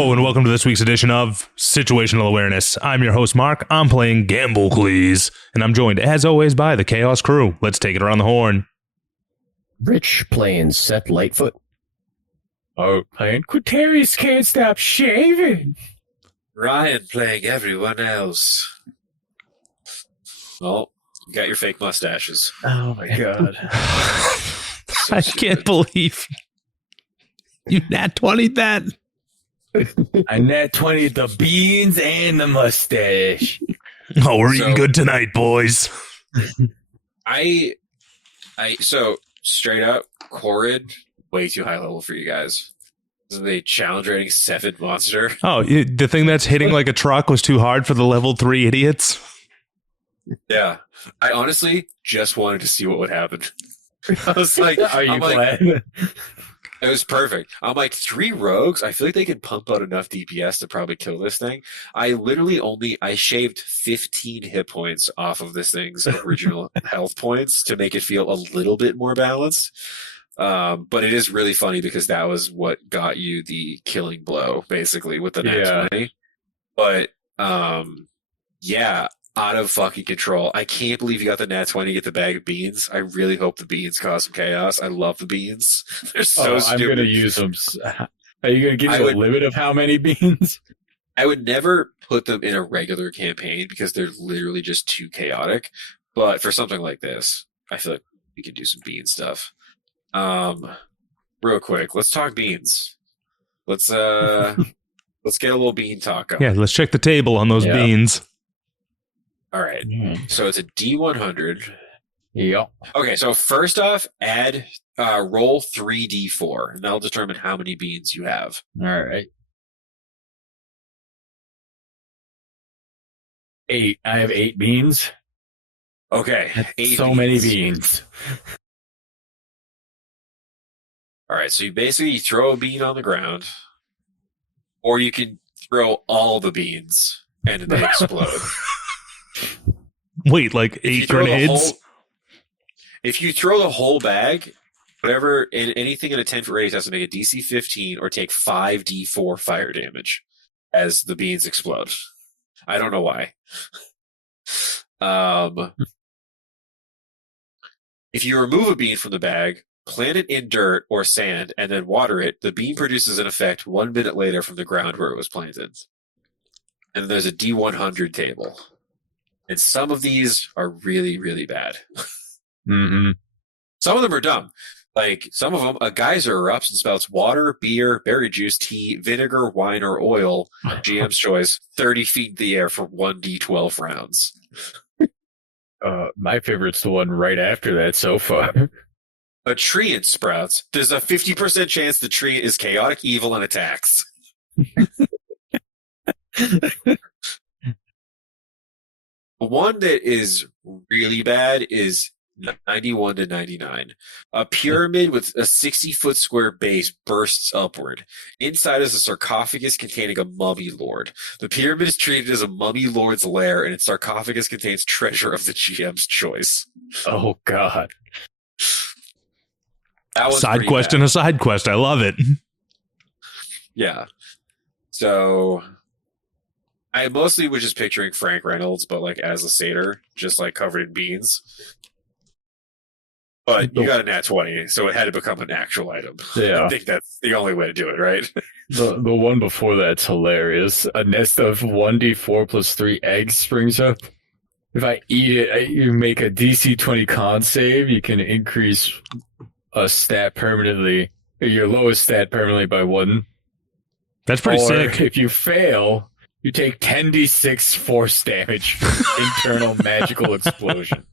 Hello and welcome to this week's edition of Situational Awareness. I'm your host, Mark. I'm playing Gamble, please. And I'm joined, as always, by the Chaos crew. Let's take it around the horn. Rich playing Seth Lightfoot. Oh, playing Quatarius Can't Stop Shaving. Ryan playing everyone else. Well, you got your fake mustaches. Oh my god. So I stupid. can't believe you nat 20'd that. I nat 20 the beans and the mustache. Oh, we're So- eating good tonight, boys. So straight up, Corrid, way too high level for you guys. This is a challenge rating 7 monster. Oh, the thing that's hitting like a truck was too hard for the level 3 idiots. Yeah. I honestly just wanted to see what would happen. I was like, Are you I'm like, glad? it was perfect. I'm like, 3 rogues. I feel like they can pump out enough DPS to probably kill this thing. I shaved 15 hit points off of this thing's original health points to make it feel a little bit more balanced. But it is really funny because that was what got you the killing blow, basically, with the nat 20. But yeah, out of fucking control. I can't believe you got the nat 20 to get the bag of beans. I really hope the beans cause some chaos. I love the beans. They're so I'm stupid. going to use them. Are you going to give I me would- a limit of how many beans? I would never put them in a regular campaign because they're literally just too chaotic. But for something like this, I feel like we could do some bean stuff. Real quick, let's talk beans. Let's get a little bean talk going. Yeah, let's check the table on those Yeah. beans. All right. So it's a D100. Yep. Okay, so first off, roll 3d4, and that'll determine how many beans you have. All right. 8. I have 8 beans. Okay, That's 8 so many beans. All right, so you throw a bean on the ground, or you can throw all the beans and they explode. Wait, like If you 8 throw the grenades? if you throw the whole bag, whatever, anything in a 10-foot radius has to make a DC 15 or take 5d4 fire damage as the beans explode. I don't know why. If you remove a bean from the bag, plant it in dirt or sand, and then water it, the bean produces an effect 1 minute later from the ground where it was planted. And there's a D100 table. And some of these are really, really bad. Mm-mm. Some of them are dumb. Like, some of them, a geyser erupts and spouts water, beer, berry juice, tea, vinegar, wine, or oil, GM's choice, 30 feet in the air for 1d12 rounds. My favorite's the one right after that so far. A treant sprouts. There's a 50% chance the tree is chaotic evil and attacks. One that is really bad is 91 to 99. A pyramid with a 60-foot square base bursts upward. Inside is a sarcophagus containing a mummy lord. The pyramid is treated as a mummy lord's lair, and its sarcophagus contains treasure of the GM's choice. Oh, God. That one's Side pretty quest bad. and a side quest. I love it. Yeah. So I mostly was just picturing Frank Reynolds, but like as a satyr, just like covered in beans. But you got a nat 20, so it had to become an actual item. Yeah. I think that's the only way to do it, right? The one before that's hilarious. A nest of 1d4 plus 3 eggs springs up. If I eat it, you make a DC 20 con save. You can increase a stat permanently, or your lowest stat permanently by 1. That's pretty Or sick. if you fail, you take 10d6 force damage from internal magical explosion.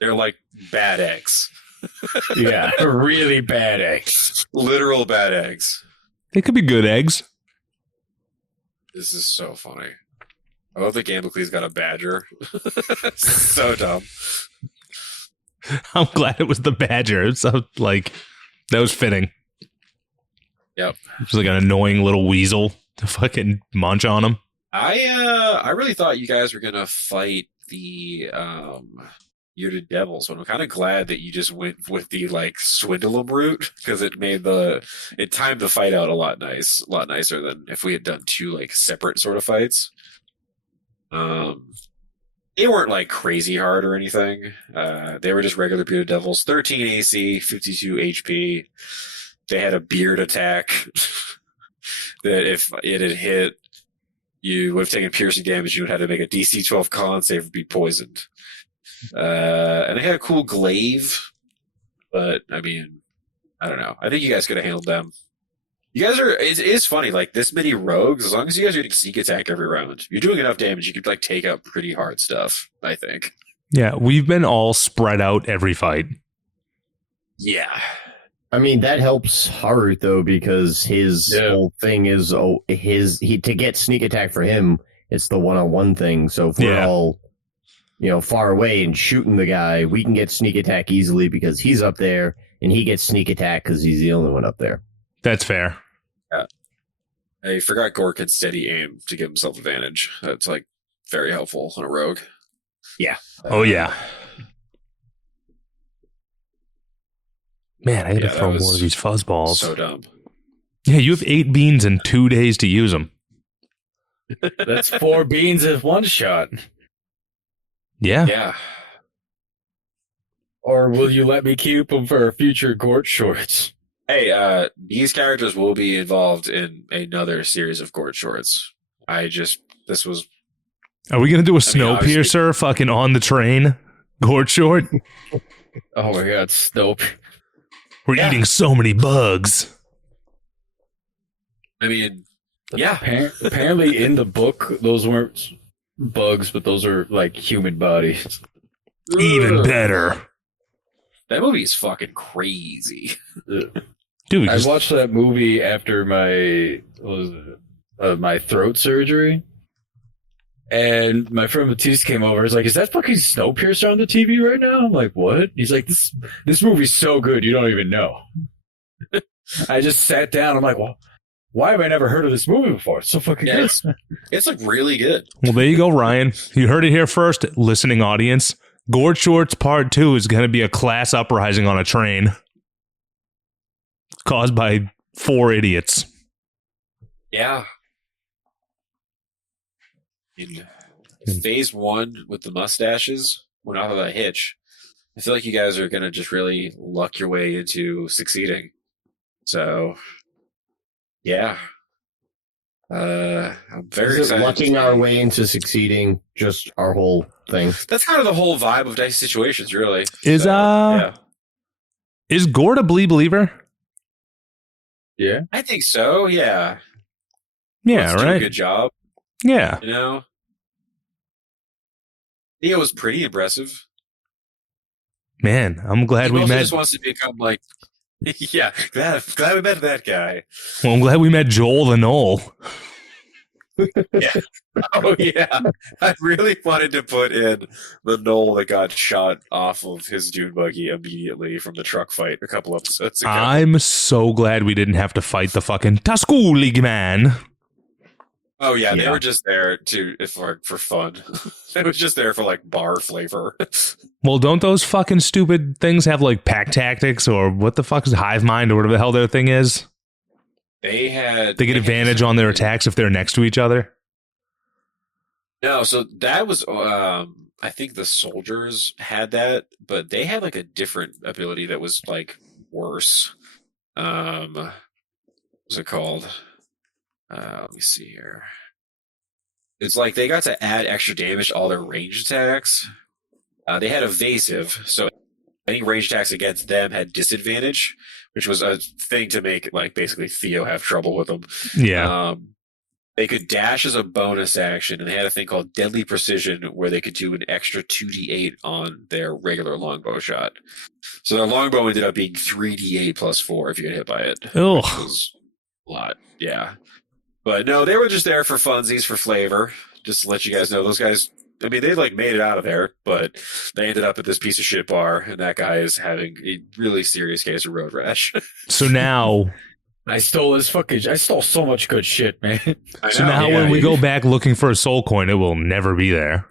They're like bad eggs. Yeah, really bad eggs. Literal bad eggs. They could be good eggs. This is so funny. I love that Gamblecle's got a badger. So dumb. I'm glad it was the badger. So, like, that was fitting. Yep. Just like an annoying little weasel to fucking munch on him. I really thought you guys were gonna fight the bearded devils. But I'm kind of glad that you just went with the like swindle 'em route because it timed the fight out a lot nicer than if we had done two like separate sort of fights. They weren't like crazy hard or anything. They were just regular bearded devils, 13 AC, 52 HP. They had a beard attack that if it had hit, you would have taken piercing damage. You would have had to make a DC 12 con save or be poisoned. And they had a cool glaive, but I mean, I don't know. I think you guys could have handled them. You guys it is funny, like this many rogues, as long as you guys are getting sneak attack every round, you're doing enough damage, you could like take out pretty hard stuff, I think. Yeah, we've been all spread out every fight. Yeah. I mean, that helps Haru though, because his whole thing is to get sneak attack for him, it's the one-on-one thing. So if we're all, far away and shooting the guy, we can get sneak attack easily because he's up there, and he gets sneak attack because he's the only one up there. That's fair. Yeah. I forgot Gore can steady aim to give himself advantage. That's like very helpful on a rogue. Yeah. Oh yeah. Man, I gotta throw more of these fuzzballs. So dumb. Yeah, you have 8 beans and 2 days to use them. That's 4 beans in one shot. Yeah. Yeah. Or will you let me keep them for future Gort shorts? Hey, these characters will be involved in another series of Gort shorts. This was... Are we gonna do a Snowpiercer fucking on the train? Gort short? Oh my god, Snope. We're eating so many bugs. I mean, yeah. Apparently in the book, those weren't bugs, but those are like human bodies. Even better. That movie is fucking crazy. Dude, I watched that movie after my throat surgery, and my friend Matisse came over. He's like, "Is that fucking Snowpiercer on the TV right now?" I'm like, "What?" He's like, "This movie's so good, you don't even know." I just sat down. I'm like, "Well, why have I never heard of this movie before? It's so fucking good." It's like really good. well, there you go, Ryan. You heard it here first, listening audience. Gort Shorts Part 2 is going to be a class uprising on a train caused by 4 idiots. Yeah. In phase 1 with the mustaches, went off of a hitch. I feel like you guys are going to just really luck your way into succeeding. So, yeah. I'm very excited. Lucking our way into succeeding, just our whole thing. That's kind of the whole vibe of Dicey Situations, really. Is Gort a believer? Yeah, I think so. Yeah. Yeah, Let's do right. a good job. Yeah. You know, Theo was pretty impressive. Man, I'm glad He we also met. just wants to become like, yeah, glad we met that guy. Well, I'm glad we met Joel the Knoll. Yeah. Oh yeah, I really wanted to put in the knoll that got shot off of his dune buggy immediately from the truck fight a couple episodes ago. I'm so glad we didn't have to fight the fucking Tascoolig man. Oh yeah, they were just there for fun. They was just there for like bar flavor. Well, don't those fucking stupid things have like pack tactics or what the fuck is Hive Mind or whatever the hell their thing is? They get advantage on their attacks if they're next to each other. No, so that was I think the soldiers had that, but they had like a different ability that was like worse. What's it called? Let me see here. It's like they got to add extra damage to all their ranged attacks. They had evasive, so any ranged attacks against them had disadvantage, which was a thing to make like basically Theo have trouble with them. Yeah. They could dash as a bonus action, and they had a thing called Deadly Precision where they could do an extra 2d8 on their regular longbow shot. So their longbow ended up being 3d8 plus 4 if you get hit by it. Ugh. Which was a lot, yeah. But no, they were just there for funsies, for flavor. Just to let you guys know, those guys, I mean, they like made it out of there, but they ended up at this piece of shit bar, and that guy is having a really serious case of road rash. So now... I stole so much good shit, man. So now when we go back looking for a soul coin, it will never be there.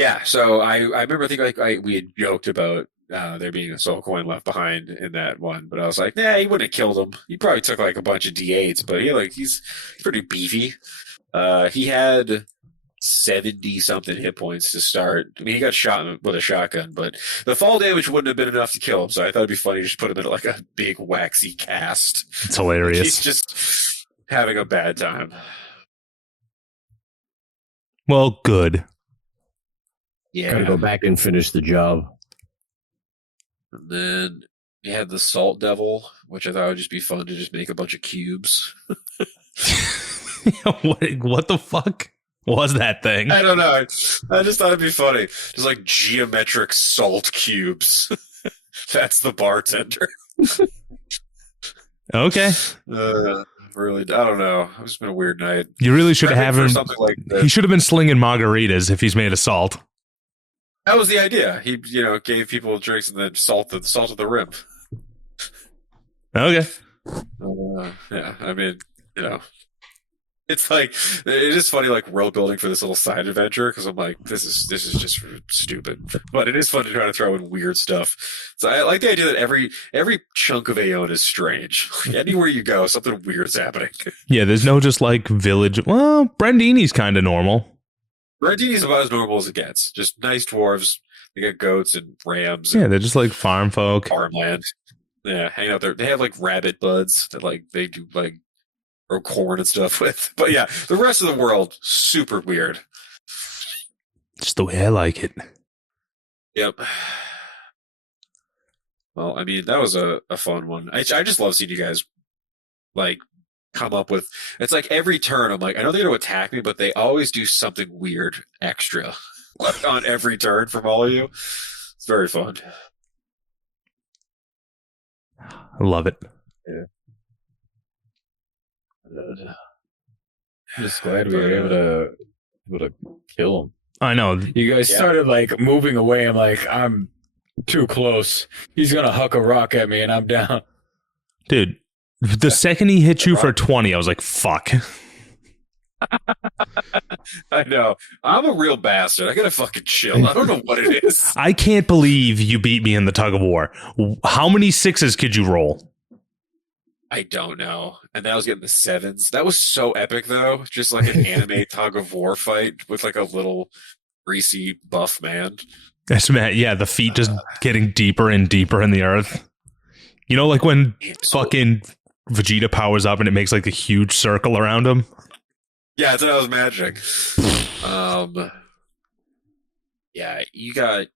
Yeah, so I remember, I think we had joked about there being a soul coin left behind in that one, but I was like, nah, he wouldn't have killed him. He probably took like a bunch of D8s, but he's pretty beefy. He had 70 something hit points to start. I mean, he got shot with a shotgun, but the fall damage wouldn't have been enough to kill him. So I thought it'd be funny to just put him in like a big waxy cast. It's hilarious. He's just having a bad time. Well, good. Yeah. Gotta go back and finish the job. And then you had the Salt Devil, which I thought would just be fun to just make a bunch of cubes. What the fuck was that thing? I don't know. I just thought it'd be funny. Just like geometric salt cubes. That's the bartender. Okay. Really, I don't know. It's been a weird night. You really should have him. Something like He should have been slinging margaritas if he's made of salt. that was the idea. He, gave people drinks and then salt at the rim. Okay. Yeah, I mean, it's like it is funny, like world building for this little side adventure because I'm like, this is just stupid, but it is fun to try to throw in weird stuff. So I like the idea that every chunk of Aeon is strange. Like, anywhere you go, something weird's happening. Yeah, there's no just like village. Well, Brandini's kind of normal. Randini's about as normal as it gets. Just nice dwarves. They got goats and rams. Yeah, And they're just like farm folk. farmland. Yeah, hang out there. They have like rabbit buds that like they do like grow corn and stuff with. But yeah, the rest of the world super weird. Just the way I like it. Yep. Well, I mean, that was a fun one. I just love seeing you guys like come up with. It's like every turn, I'm like, I know they're going to attack me, but they always do something weird extra on every turn from all of you. It's very fun. I love it. I'm just glad we were able to kill him. I know. You guys started like moving away. I'm like, I'm too close. He's gonna huck a rock at me, and I'm down. Dude, the second he hit you for 20, I was like, fuck. I know. I'm a real bastard. I gotta fucking chill. I don't know what it is. I can't believe you beat me in the tug of war. How many sixes could you roll? I don't know. And then I was getting the sevens. That was so epic, though. Just like an anime tug of war fight with like a little greasy buff man. That's Matt. Yeah, the feet just getting deeper and deeper in the earth. You know, like when fucking Vegeta powers up and it makes like a huge circle around him. Yeah, that's what I was imagining. Yeah, you got.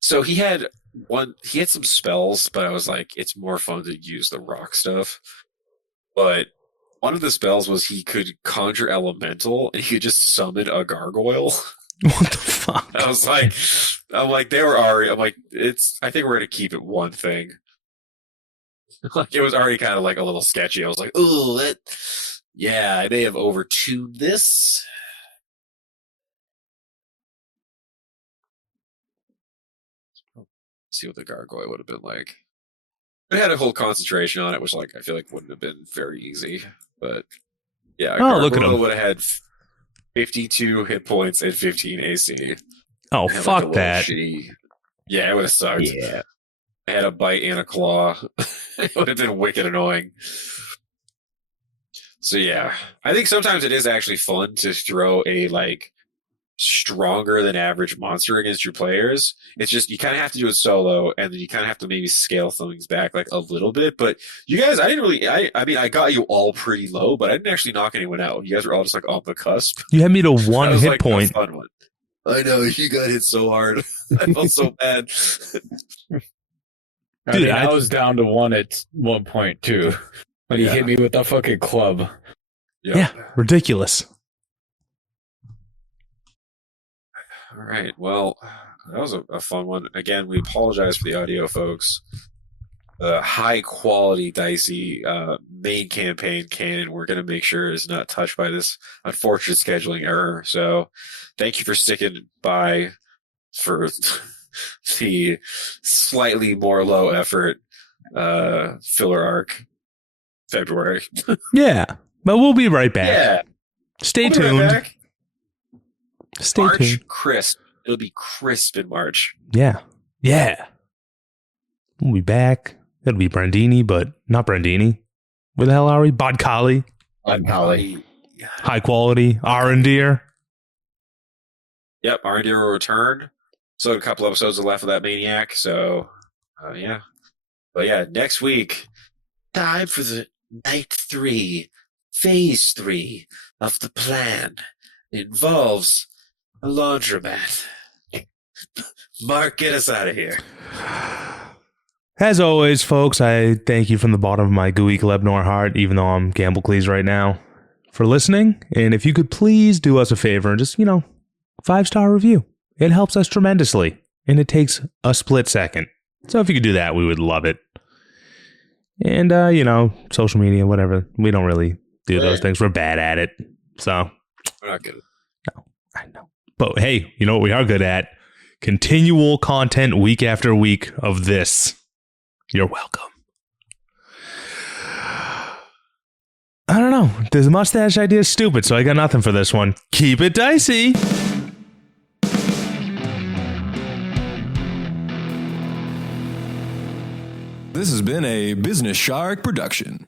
So he had some spells, but I was like, it's more fun to use the rock stuff. But one of the spells was he could conjure elemental and he could just summon a gargoyle. What the fuck? I'm like, they were already. I'm like, I think we're gonna keep it one thing. Like it was already kind of like a little sketchy. I was like, oh, yeah, I may have overtuned this. See what the gargoyle would have been like. I had a whole concentration on it, which like I feel like wouldn't have been very easy. But yeah, look at him. Would have had 52 hit points and 15 AC. Oh, Had, fuck like, that. Yeah, it would have sucked. Yeah. I had a bite and a claw. It would have been wicked annoying. So yeah, I think sometimes it is actually fun to throw a like stronger than average monster against your players. It's just you kind of have to do it solo, and then you kind of have to maybe scale things back like a little bit. But you guys, I didn't really. I mean, I got you all pretty low, but I didn't actually knock anyone out. You guys were all just like on the cusp. You had me to one That was, hit like, point. a fun one. I know you got hit so hard. I felt so bad. Dude, I was down to one at one point too when he hit me with the fucking club. Yeah, ridiculous. All right. Well, that was a fun one. Again, we apologize for the audio, folks. High quality dicey main campaign canon we're going to make sure is not touched by this unfortunate scheduling error. So thank you for sticking by for the slightly more low effort filler arc February. Yeah, but we'll be right back. Yeah. Stay We'll be tuned. right back. Stay March, tuned. crisp. It'll be crisp in March. Yeah. Yeah. We'll be back. It'll be Brandini, but not Brandini. Where the hell are we? Bodkali. Bodkali. High quality. R&Deer. Yep, R&D will return. So a couple episodes are left of that Maniac. So, yeah. But yeah, next week, time for the night 3, phase 3 of the plan. It involves a laundromat. Mark, get us out of here. As always, folks, I thank you from the bottom of my gooey Glebnor heart, even though I'm Gamblecles right now, for listening. And if you could please do us a favor and just, 5-star review. It helps us tremendously, and it takes a split second. So if you could do that, we would love it. And, social media, whatever. We don't really do those things. We're bad at it. So. We're not good. No, I know. But hey, you know what we are good at? Continual content week after week of this. You're welcome. I don't know. The mustache idea is stupid, so I got nothing for this one. Keep it dicey. This has been a Business Shark production.